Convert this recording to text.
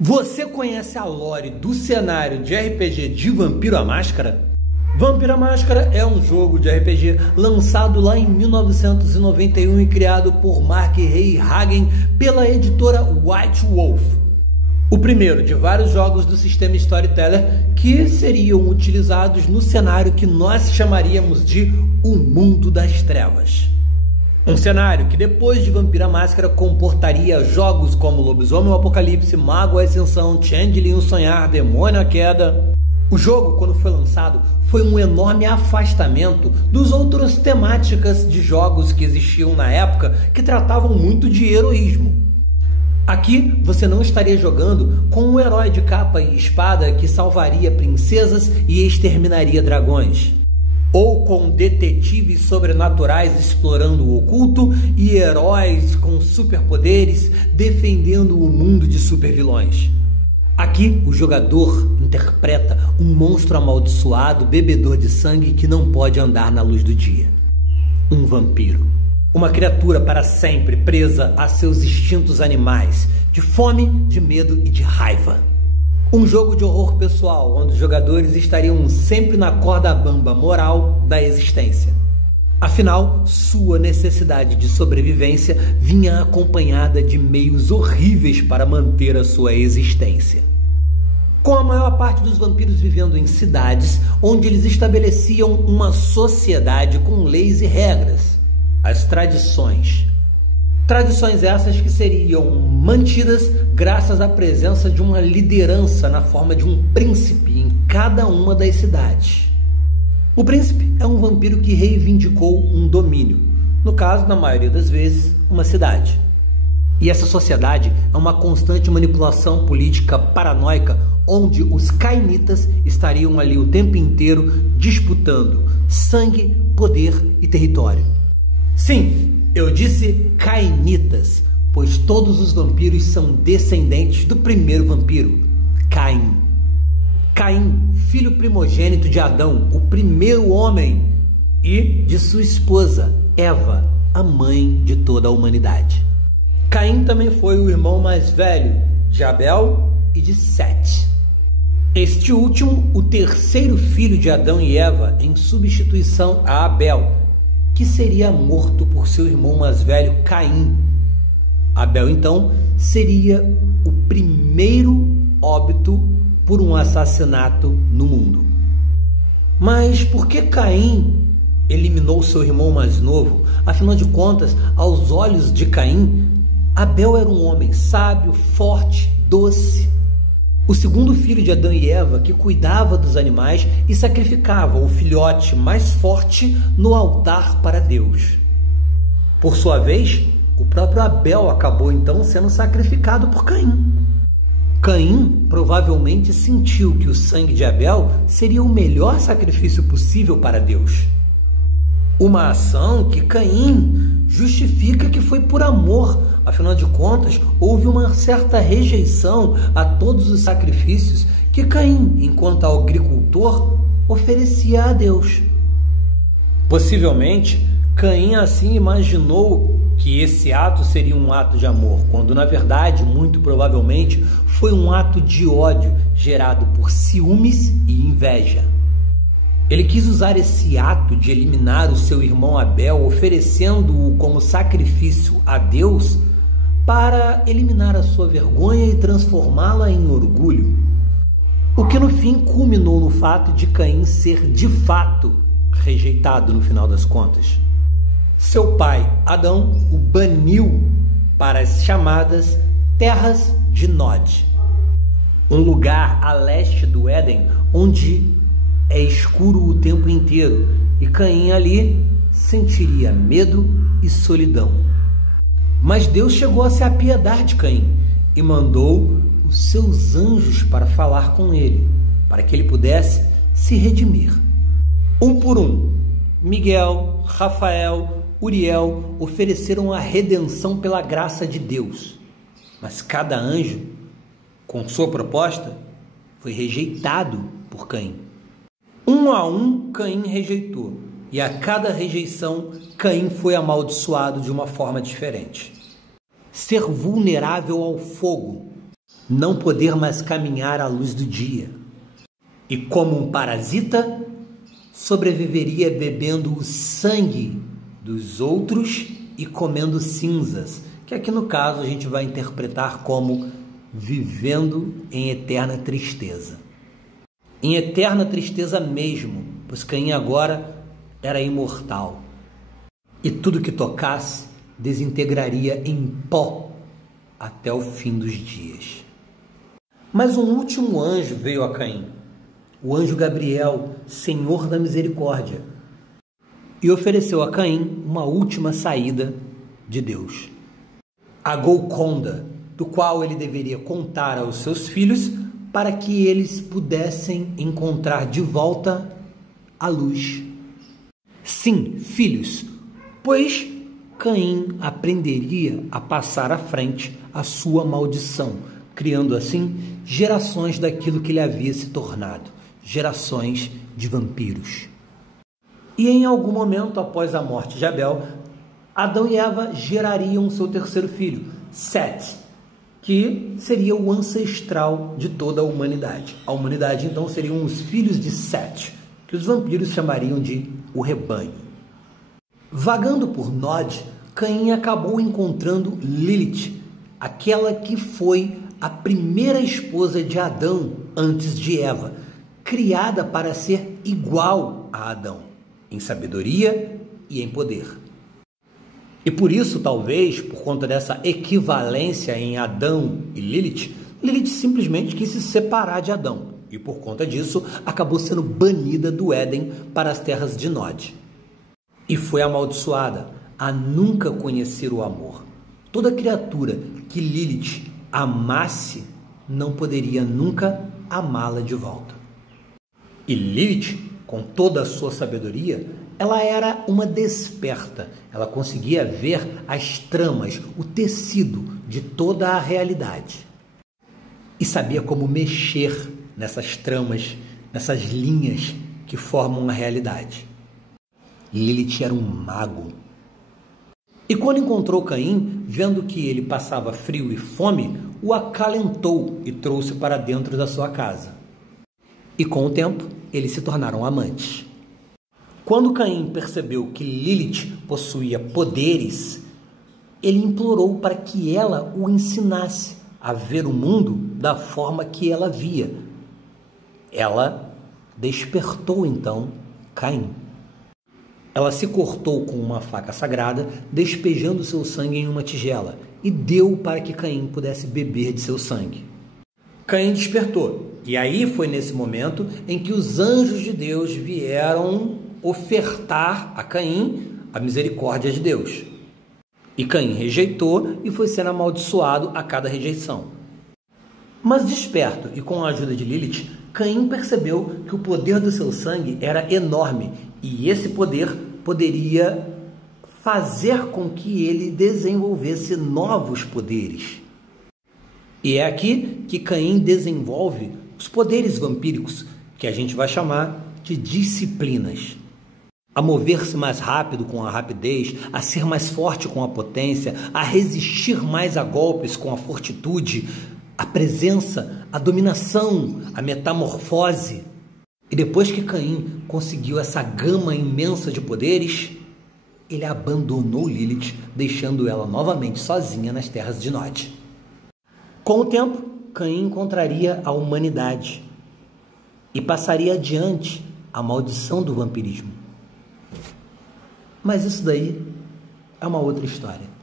Você conhece a lore do cenário de RPG de Vampiro à Máscara? Vampiro à Máscara é um jogo de RPG lançado lá em 1991 e criado por Mark Rehagen pela editora White Wolf. O primeiro de vários jogos do sistema Storyteller que seriam utilizados no cenário que nós chamaríamos de O Mundo das Trevas. Um cenário que depois de Vampiro à Máscara comportaria jogos como Lobisomem: O Apocalipse, Mago: A Ascensão, Changeling: O Sonhar, Demônio: A Queda. O jogo, quando foi lançado, foi um enorme afastamento dos outras temáticas de jogos que existiam na época que tratavam muito de heroísmo. Aqui você não estaria jogando com um herói de capa e espada que salvaria princesas e exterminaria dragões, ou com detetives sobrenaturais explorando o oculto e heróis com superpoderes defendendo o mundo de supervilões. Aqui o jogador interpreta um monstro amaldiçoado, bebedor de sangue que não pode andar na luz do dia. Um vampiro. Uma criatura para sempre presa a seus instintos animais, de fome, de medo e de raiva. Um jogo de horror pessoal, onde os jogadores estariam sempre na corda bamba moral da existência. Afinal, sua necessidade de sobrevivência vinha acompanhada de meios horríveis para manter a sua existência. Com a maior parte dos vampiros vivendo em cidades, onde eles estabeleciam uma sociedade com leis e regras, as tradições. Tradições essas que seriam mantidas graças à presença de uma liderança na forma de um príncipe em cada uma das cidades. O príncipe é um vampiro que reivindicou um domínio, no caso, na maioria das vezes, uma cidade. E essa sociedade é uma constante manipulação política paranoica, onde os cainitas estariam ali o tempo inteiro disputando sangue, poder e território. Sim, eu disse cainitas, pois todos os vampiros são descendentes do primeiro vampiro, Caim. Caim, filho primogênito de Adão, o primeiro homem, e de sua esposa, Eva, a mãe de toda a humanidade. Caim também foi o irmão mais velho de Abel e de Sete. Este último, o terceiro filho de Adão e Eva, em substituição a Abel, que seria morto por seu irmão mais velho, Caim. Abel, então, seria o primeiro óbito por um assassinato no mundo. Mas por que Caim eliminou seu irmão mais novo? Afinal de contas, aos olhos de Caim, Abel era um homem sábio, forte, doce. O segundo filho de Adão e Eva, que cuidava dos animais e sacrificava o filhote mais forte no altar para Deus. Por sua vez, o próprio Abel acabou então sendo sacrificado por Caim. Caim provavelmente sentiu que o sangue de Abel seria o melhor sacrifício possível para Deus. Uma ação que Caim justifica que foi por amor. Afinal de contas, houve uma certa rejeição a todos os sacrifícios que Caim, enquanto agricultor, oferecia a Deus. Possivelmente, Caim assim imaginou que esse ato seria um ato de amor, quando na verdade, muito provavelmente, foi um ato de ódio gerado por ciúmes e inveja. Ele quis usar esse ato de eliminar o seu irmão Abel, oferecendo-o como sacrifício a Deus, para eliminar a sua vergonha e transformá-la em orgulho. O que no fim culminou no fato de Caim ser de fato rejeitado no final das contas. Seu pai, Adão, o baniu para as chamadas Terras de Nod, um lugar a leste do Éden onde é escuro o tempo inteiro, e Caim ali sentiria medo e solidão. Mas Deus chegou a se apiedar de Caim e mandou os seus anjos para falar com ele, para que ele pudesse se redimir. Um por um, Miguel, Rafael, Uriel ofereceram a redenção pela graça de Deus. Mas cada anjo, com sua proposta, foi rejeitado por Caim. Um a um, Caim rejeitou. E a cada rejeição, Caim foi amaldiçoado de uma forma diferente. Ser vulnerável ao fogo, não poder mais caminhar à luz do dia. E como um parasita, sobreviveria bebendo o sangue dos outros e comendo cinzas, que aqui no caso a gente vai interpretar como vivendo em eterna tristeza. Em eterna tristeza mesmo, pois Caim agora era imortal. E tudo que tocasse desintegraria em pó até o fim dos dias. Mas um último anjo veio a Caim, o anjo Gabriel, Senhor da misericórdia, e ofereceu a Caim uma última saída de Deus. A Golconda, do qual ele deveria contar aos seus filhos para que eles pudessem encontrar de volta a luz. Sim, filhos, pois Caim aprenderia a passar à frente a sua maldição, criando assim gerações daquilo que ele havia se tornado, gerações de vampiros. E em algum momento após a morte de Abel, Adão e Eva gerariam seu terceiro filho, Sete, que seria o ancestral de toda a humanidade. A humanidade então seriam os filhos de Sete, que os vampiros chamariam de o rebanho. Vagando por Nod, Caim acabou encontrando Lilith, aquela que foi a primeira esposa de Adão antes de Eva, criada para ser igual a Adão, em sabedoria e em poder. E por isso, talvez, por conta dessa equivalência em Adão e Lilith, Lilith simplesmente quis se separar de Adão, e por conta disso acabou sendo banida do Éden para as terras de Nod. E foi amaldiçoada a nunca conhecer o amor. Toda criatura que Lilith amasse não poderia nunca amá-la de volta. E Lilith, com toda a sua sabedoria, ela era uma desperta. Ela conseguia ver as tramas, o tecido de toda a realidade. E sabia como mexer nessas tramas, nessas linhas que formam a realidade. Lilith era um mago. E quando encontrou Caim, vendo que ele passava frio e fome, o acalentou e trouxe para dentro da sua casa. E com o tempo, eles se tornaram amantes. Quando Caim percebeu que Lilith possuía poderes, ele implorou para que ela o ensinasse a ver o mundo da forma que ela via. Ela despertou então Caim. Ela se cortou com uma faca sagrada, despejando seu sangue em uma tigela, e deu para que Caim pudesse beber de seu sangue. Caim despertou, e aí foi nesse momento em que os anjos de Deus vieram ofertar a Caim a misericórdia de Deus. E Caim rejeitou e foi sendo amaldiçoado a cada rejeição. Mas desperto e com a ajuda de Lilith, Caim percebeu que o poder do seu sangue era enorme e esse poder poderia fazer com que ele desenvolvesse novos poderes. E é aqui que Caim desenvolve os poderes vampíricos, que a gente vai chamar de disciplinas. A mover-se mais rápido com a rapidez, a ser mais forte com a potência, a resistir mais a golpes com a fortitude, a presença, a dominação, a metamorfose. E depois que Caim conseguiu essa gama imensa de poderes, ele abandonou Lilith, deixando ela novamente sozinha nas terras de Nod. Com o tempo, Caim encontraria a humanidade e passaria adiante a maldição do vampirismo. Mas isso daí é uma outra história.